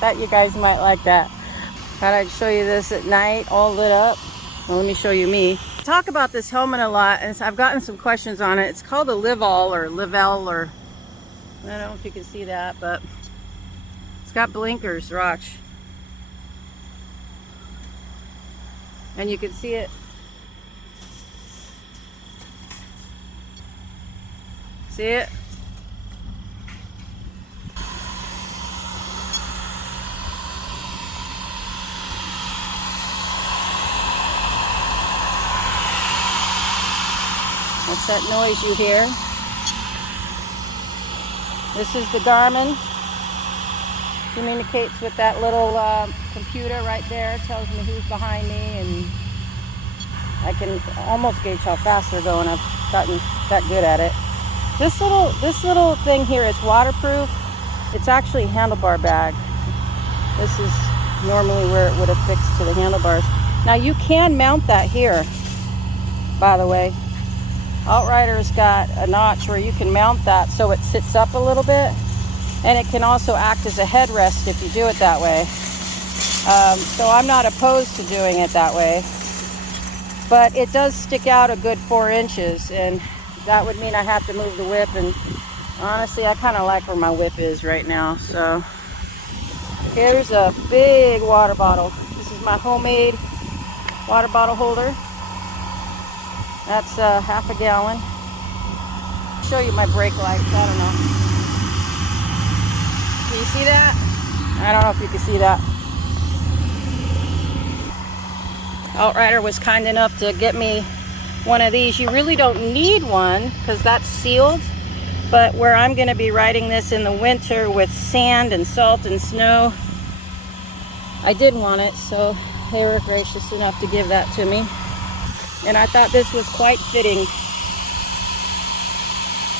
Thought you guys might like that. Thought I'd show you this at night, all lit up. Well, let me show you me. I talk about this helmet a lot, and I've gotten some questions on it. It's called a Livall or Livell, or I don't know if you can see that, but it's got blinkers, watch. And you can see it. See it? What's that noise you hear? This is the Garmin. Communicates with that little computer right there. Tells me who's behind me, and I can almost gauge how fast they're going. I've gotten that good at it. This little thing here is waterproof. It's actually a handlebar bag. This is normally where it would have fixed to the handlebars. Now you can mount that here, by the way. Outrider's got a notch where you can mount that so it sits up a little bit, and it can also act as a headrest if you do it that way. So I'm not opposed to doing it that way, but it does stick out a good 4 inches, and that would mean I have to move the whip, and honestly I kind of like where my whip is right now. So here's a big water bottle. This is my homemade water bottle holder. That's half a gallon. I'll show you my brake lights. I don't know. Can you see that? I don't know if you can see that. Outrider was kind enough to get me one of these. You really don't need one because that's sealed, but where I'm going to be riding this in the winter with sand and salt and snow, I did want it, so they were gracious enough to give that to me. And I thought this was quite fitting.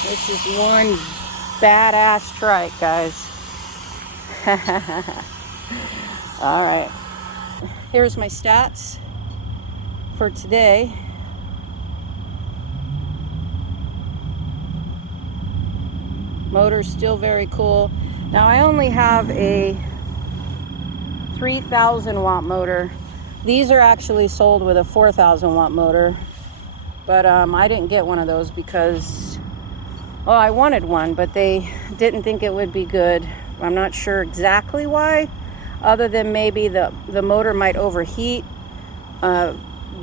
This is one badass trike, guys. All right. Here's my stats for today. Motor's still very cool. Now I only have a 3,000 watt motor. These are actually sold with a 4,000 watt motor, but I didn't get one of those because, well, I wanted one, but they didn't think it would be good. I'm not sure exactly why, other than maybe the motor might overheat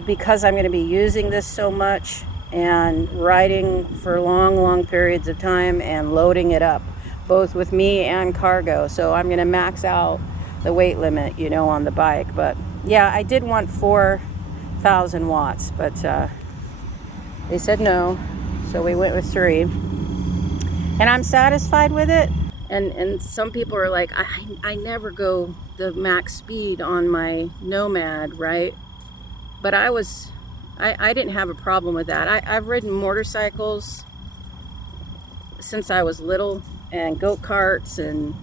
because I'm going to be using this so much and riding for long periods of time and loading it up, both with me and cargo. So I'm going to max out the weight limit, you know, on the bike. But yeah, I did want 4,000 watts, but they said no, so we went with 3, and I'm satisfied with it. And some people are like, I never go the max speed on my Nomad, right? But I didn't have a problem with that. I've ridden motorcycles since I was little, and go-karts and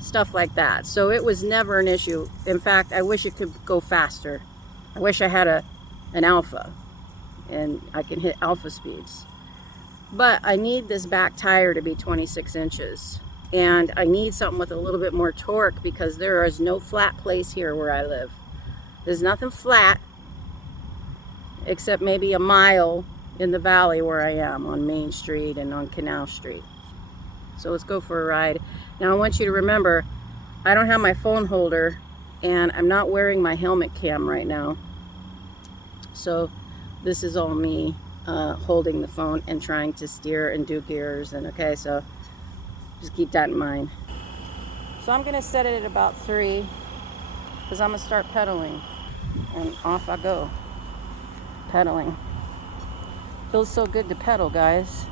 stuff like that, so it was never an issue. In fact, I wish it could go faster. I wish I had an alpha and I can hit alpha speeds, but I need this back tire to be 26 inches, and I need something with a little bit more torque because there is no flat place here where I live. There's nothing flat except maybe a mile in the valley where I am on Main Street and on Canal Street. So let's go for a ride. Now I want you to remember, I don't have my phone holder, and I'm not wearing my helmet cam right now. So this is all me holding the phone and trying to steer and do gears, and okay, so just keep that in mind. So I'm gonna set it at about 3 because I'm gonna start pedaling, and off I go. Pedaling. Feels so good to pedal, guys.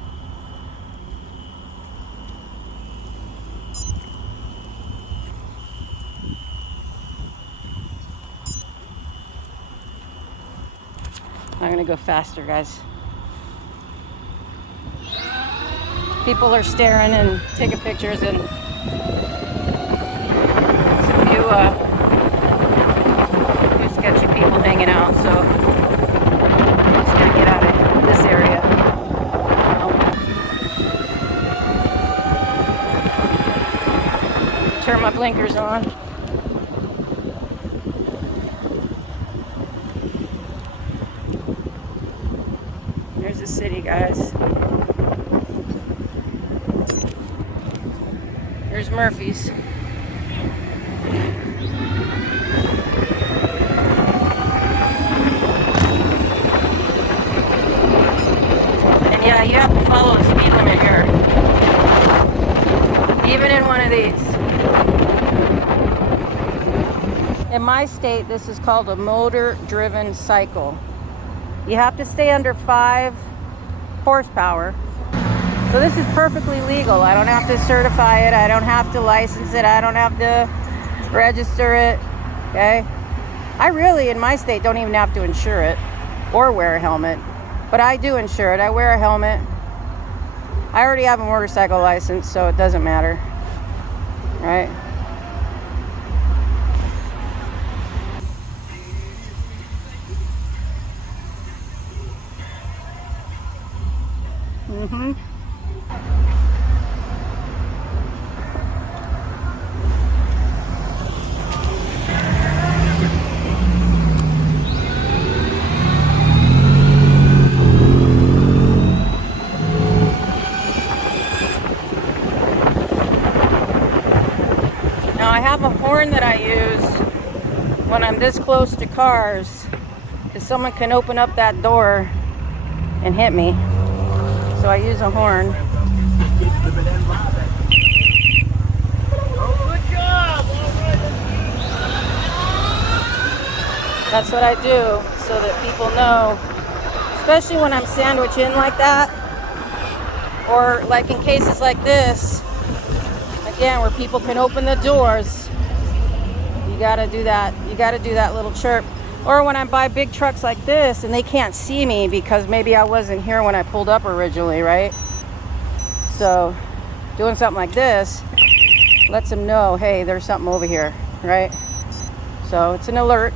I'm gonna go faster, guys. People are staring and taking pictures, and there's a few sketchy people hanging out, so I'm just gonna get out of this area. blinkers on. There's the city, guys. There's Murphy's. And yeah, you have to follow the speed limit here. Even in one of these. In my state, this is called a motor-driven cycle. You have to stay under 5 horsepower. So this is perfectly legal. I don't have to certify it. I don't have to license it. I don't have to register it. Okay? I really, in my state, don't even have to insure it or wear a helmet. But I do insure it. I wear a helmet. I already have a motorcycle license, so it doesn't matter. Right? Mm-hmm. Now I have a horn that I use when I'm this close to cars, because someone can open up that door and hit me. So I use a horn. That's what I do so that people know, especially when I'm sandwiched in like that, or like in cases like this, again, where people can open the doors. You gotta do that. You gotta do that little chirp. Or when I buy big trucks like this and they can't see me because maybe I wasn't here when I pulled up originally, right? So doing something like this lets them know, hey, there's something over here, right? So it's an alert.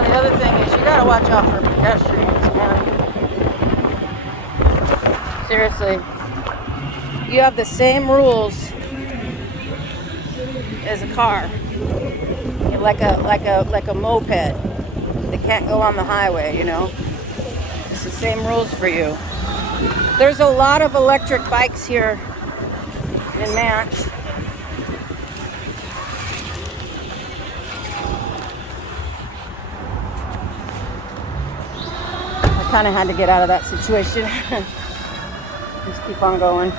The other thing is you gotta watch out for pedestrians, man. Seriously. You have the same rules as a car. Like a moped. They can't go on the highway, you know. It's the same rules for you. There's a lot of electric bikes here in Match. Kind of had to get out of that situation. Just keep on going.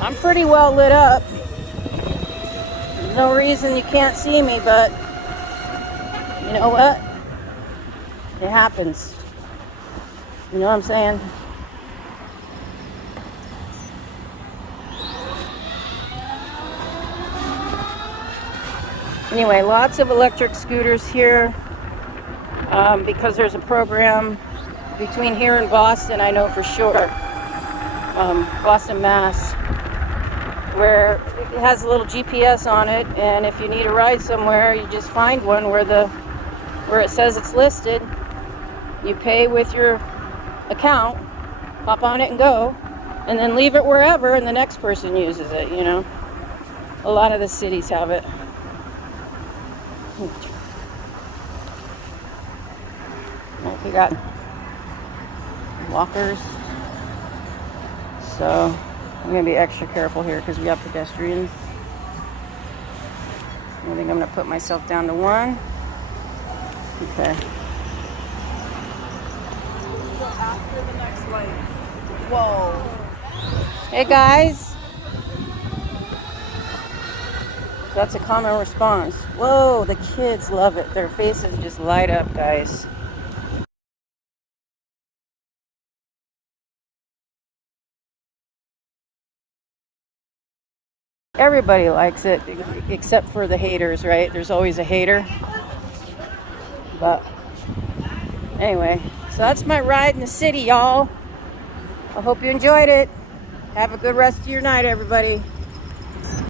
I'm pretty well lit up. There's no reason you can't see me, but you know what? It happens. You know what I'm saying? Anyway, lots of electric scooters here because there's a program between here and Boston, I know for sure, Boston, Mass, where it has a little GPS on it, and if you need a ride somewhere, you just find one where it says it's listed. You pay with your account, hop on it and go, and then leave it wherever, and the next person uses it, you know. A lot of the cities have it. We got walkers, so I'm going to be extra careful here because we have pedestrians. I think I'm going to put myself down to 1. Okay. So after the next light. Whoa. Hey guys. That's a common response. Whoa, the kids love it. Their faces just light up, guys. Everybody likes it except for the haters, right? There's always a hater. But anyway, so that's my ride in the city, y'all. I hope you enjoyed it. Have a good rest of your night, everybody.